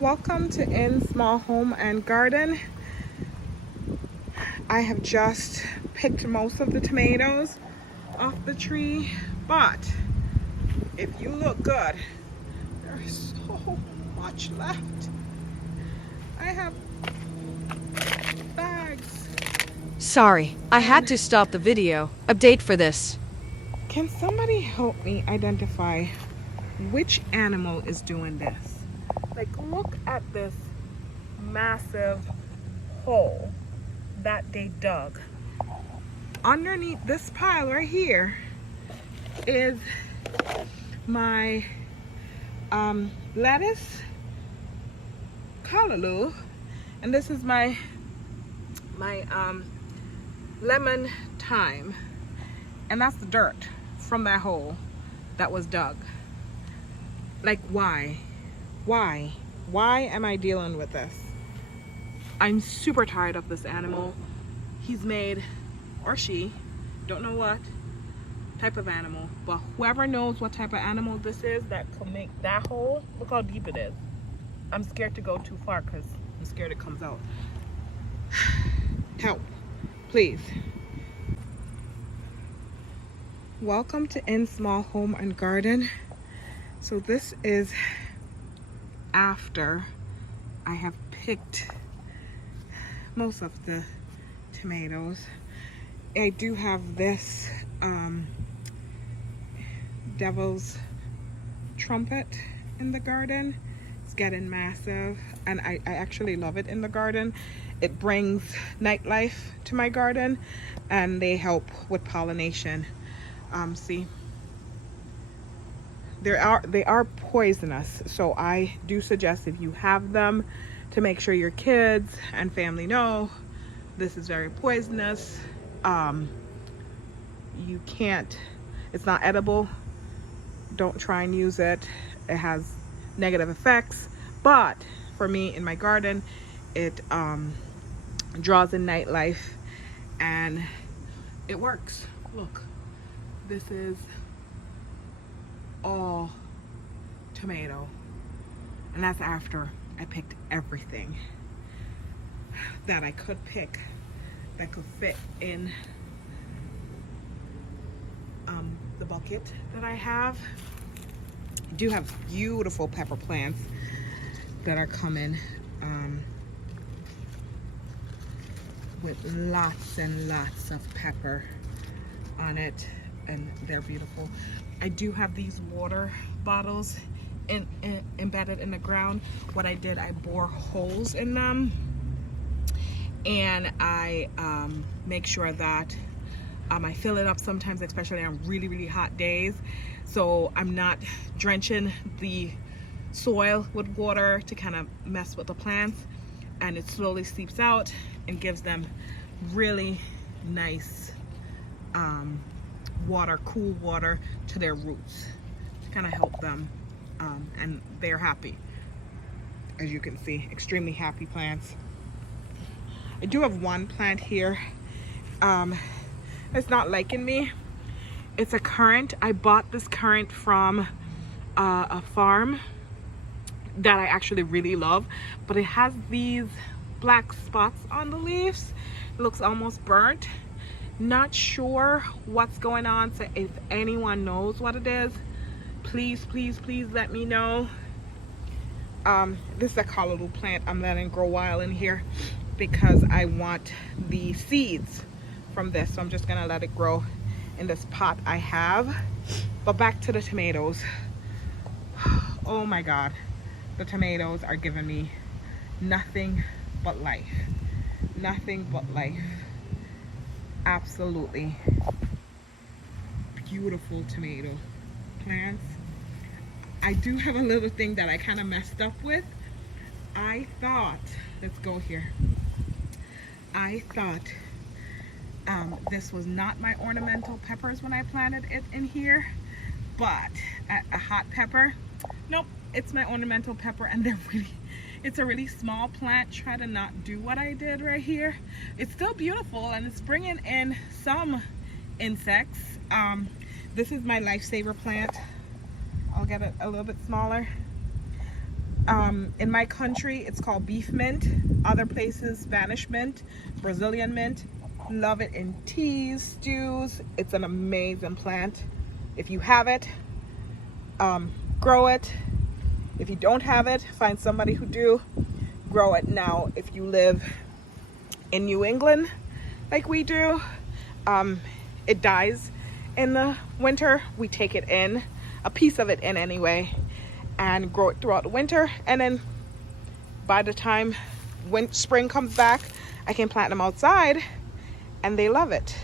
Welcome to In Small Home and Garden. I have just picked most of the tomatoes off the tree, but if you look good, there's so much left. I have bags. Sorry, I had And to stop the video. Update for this. can somebody help me identify which animal is doing this? Like, look at this massive hole that they dug. Underneath this pile right here is my lettuce, callaloo, and this is my lemon thyme, and that's the dirt from that hole that was dug. Like, why am I dealing with this? I'm super tired of this animal. He's made, or she, don't know what type of animal, but whoever knows what type of animal this is that could make that hole, look how deep it is. I'm scared to go too far because I'm scared it comes out. Help, please. Welcome to In Small Home and Garden. So this is after I have picked most of the tomatoes. I do have this devil's trumpet in the garden. It's getting massive and I actually love it in the garden. It brings nightlife to my garden and they help with pollination. See, they are poisonous, so I do suggest if you have them to make sure your kids and family know this is very poisonous. You can't, it's not edible. Don't try and use it. It has negative effects, but for me in my garden it draws in nightlife and it works. Look, this is all tomato, and that's after I picked everything that I could pick that could fit in the bucket that I have. I do have beautiful pepper plants that are coming with lots and lots of pepper on it, and they're beautiful. I do have these water bottles embedded in the ground. What I did, I bore holes in them and I make sure that I fill it up sometimes, especially on really hot days, so I'm not drenching the soil with water to kind of mess with the plants, and it slowly seeps out and gives them really nice water, cool water to their roots to kind of help them, and they're happy. As you can see, extremely happy plants. I do have one plant here. It's not liking me. It's a currant. I bought this currant from a farm that I actually really love, but it has these black spots on the leaves. It looks almost burnt. Not sure what's going on, so if anyone knows what it is, please let me know. This is a callaloo plant I'm letting grow wild in here because I want the seeds from this, so I'm just gonna let it grow in this pot I have. But back to the tomatoes. Oh my god, the tomatoes are giving me nothing but life. Nothing but life. Absolutely beautiful tomato plants. I do have a little thing that I kind of messed up with. I thought, let's go here. I thought this was not my ornamental peppers when I planted it in here, but a hot pepper. Nope, it's my ornamental pepper, and it's a really small plant. Try to not do what I did right here. It's still beautiful and it's bringing in some insects. This is my lifesaver plant. I'll get it a little bit smaller. In my country, it's called beef mint. Other places, Spanish mint, Brazilian mint. Love it in teas, stews. It's an amazing plant. If you have it, grow it. If you don't have it, find somebody who do. Grow it. Now, if you live in New England, like we do, it dies in the winter. We take it in, a piece of it in anyway, and grow it throughout the winter, and then by the time when spring comes back, I can plant them outside and they love it.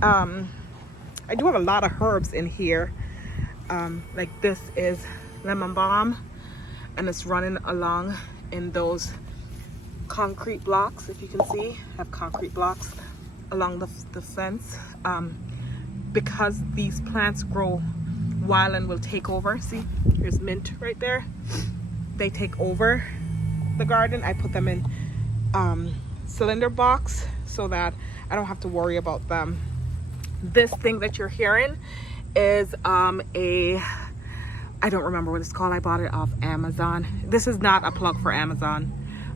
I do have a lot of herbs in here. Like this is lemon balm, and it's running along in those concrete blocks. If you can see, I have concrete blocks along the fence, because these plants grow wild and will take over. See, here's mint right there. They take over the garden. I put them in cylinder box so that I don't have to worry about them. This thing that you're hearing is I don't remember what it's called. I bought it off Amazon. This is not a plug for Amazon,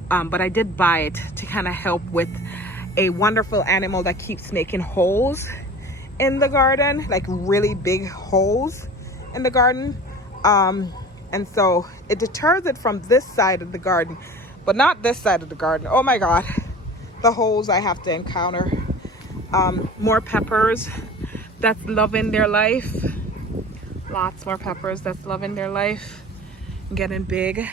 but I did buy it to kind of help with a wonderful animal that keeps making holes in the garden, like really big holes in the garden. And so it deters it from this side of the garden, but not this side of the garden. Oh my God, the holes I have to encounter. More peppers that's loving their life. Lots more peppers that's loving their life, getting big.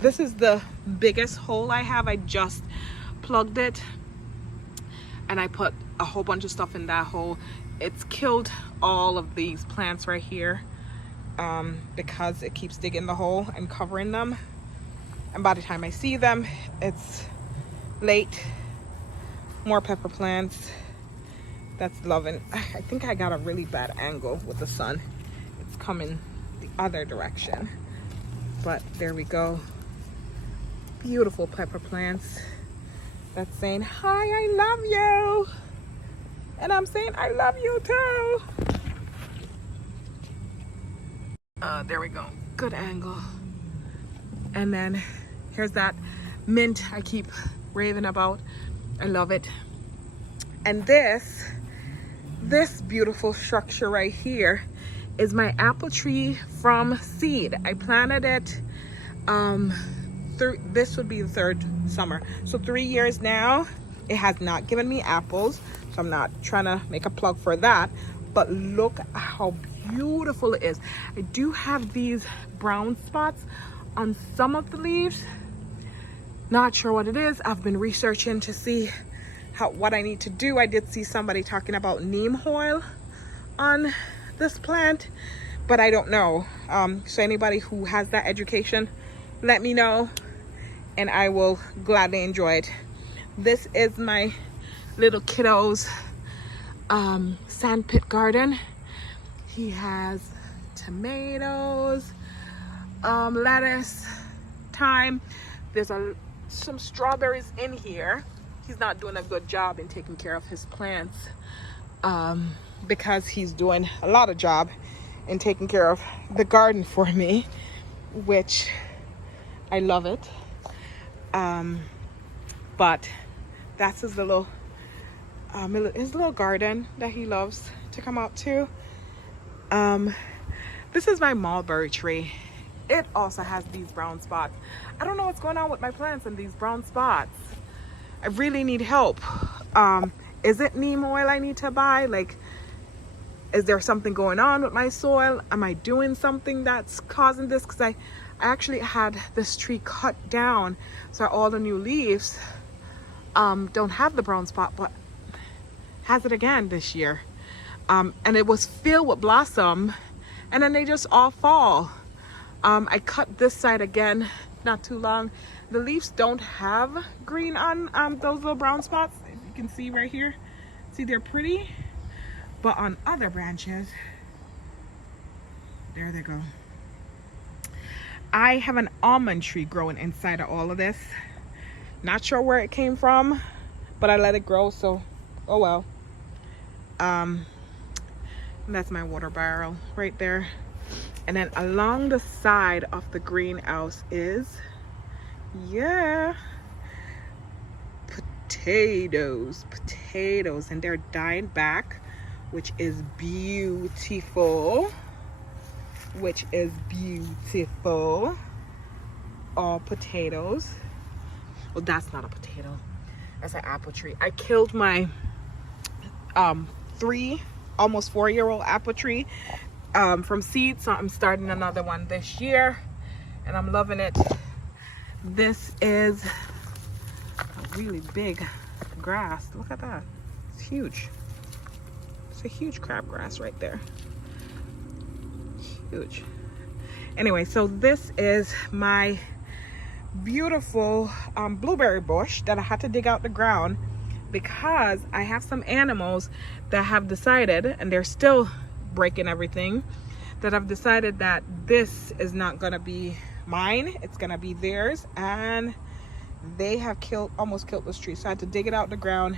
This is the biggest hole I have. I just plugged it and I put a whole bunch of stuff in that hole. It's killed all of these plants right here, because it keeps digging the hole and covering them, and by the time I see them, it's late. More pepper plants that's loving. I think I got a really bad angle with the sun. It's coming the other direction, but there we go. Beautiful pepper plants that's saying, hi, I love you. And I'm saying, I love you too. There we go. Good angle. And then here's that mint I keep raving about. I love it. And this beautiful structure right here is my apple tree from seed. I planted it, this would be the third summer. So 3 years now. It has not given me apples, so I'm not trying to make a plug for that. But look how beautiful it is. I do have these brown spots on some of the leaves. Not sure what it is. I've been researching to see what I need to do. I did see somebody talking about neem oil on this plant, but I don't know. So anybody who has that education, let me know and I will gladly enjoy it. This is my little kiddo's sandpit garden. He has tomatoes, lettuce, thyme. There's some strawberries in here. He's not doing a good job in taking care of his plants, because he's doing a lot of job in taking care of the garden for me, which I love it. But that's his little garden that he loves to come out to. This is my mulberry tree. It also has these brown spots. I don't know what's going on with my plants and these brown spots. I really need help. Is it neem oil I need to buy? Like, is there something going on with my soil? Am I doing something that's causing this? Because I actually had this tree cut down, so all the new leaves don't have the brown spot, but has it again this year. And it was filled with blossom, and then they just all fall. I cut this side again not too long. The leaves don't have green on those little brown spots. You can see right here. See, they're pretty, but on other branches, there they go. I have an almond tree growing inside of all of this. Not sure where it came from, but I let it grow, so oh well. That's my water barrel right there. And then along the side of the greenhouse is, yeah, potatoes, and they're dying back, which is beautiful, all potatoes. Well, that's not a potato, that's an apple tree. I killed my almost 4-year-old apple tree from seed, so I'm starting another one this year and I'm loving it. This is a really big grass. Look at that, it's huge. It's a huge crabgrass right there, huge. Anyway, so this is my beautiful blueberry bush that I had to dig out the ground because I have some animals that have decided, and they're still breaking everything, that have decided that this is not gonna be mine, it's gonna be theirs, and they have almost killed this tree. So I had to dig it out the ground,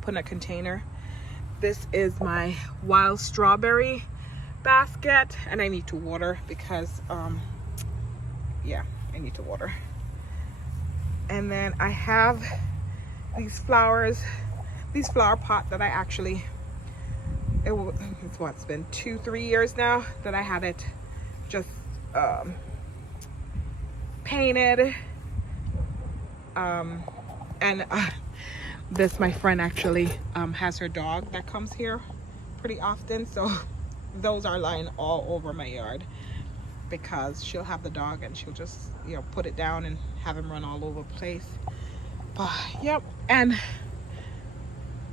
put in a container. This is my wild strawberry basket, and I need to water because yeah, I need to water. And then I have these flower pot that I actually, it's been 2-3 years now that I had it just painted. And this, my friend actually has her dog that comes here pretty often, so those are lying all over my yard because she'll have the dog and she'll just, you know, put it down and have him run all over the place. Yep. And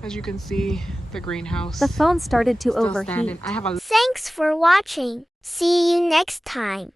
as you can see, the greenhouse, The phone started to still overheat. standing. I have a Thanks for watching. See you next time.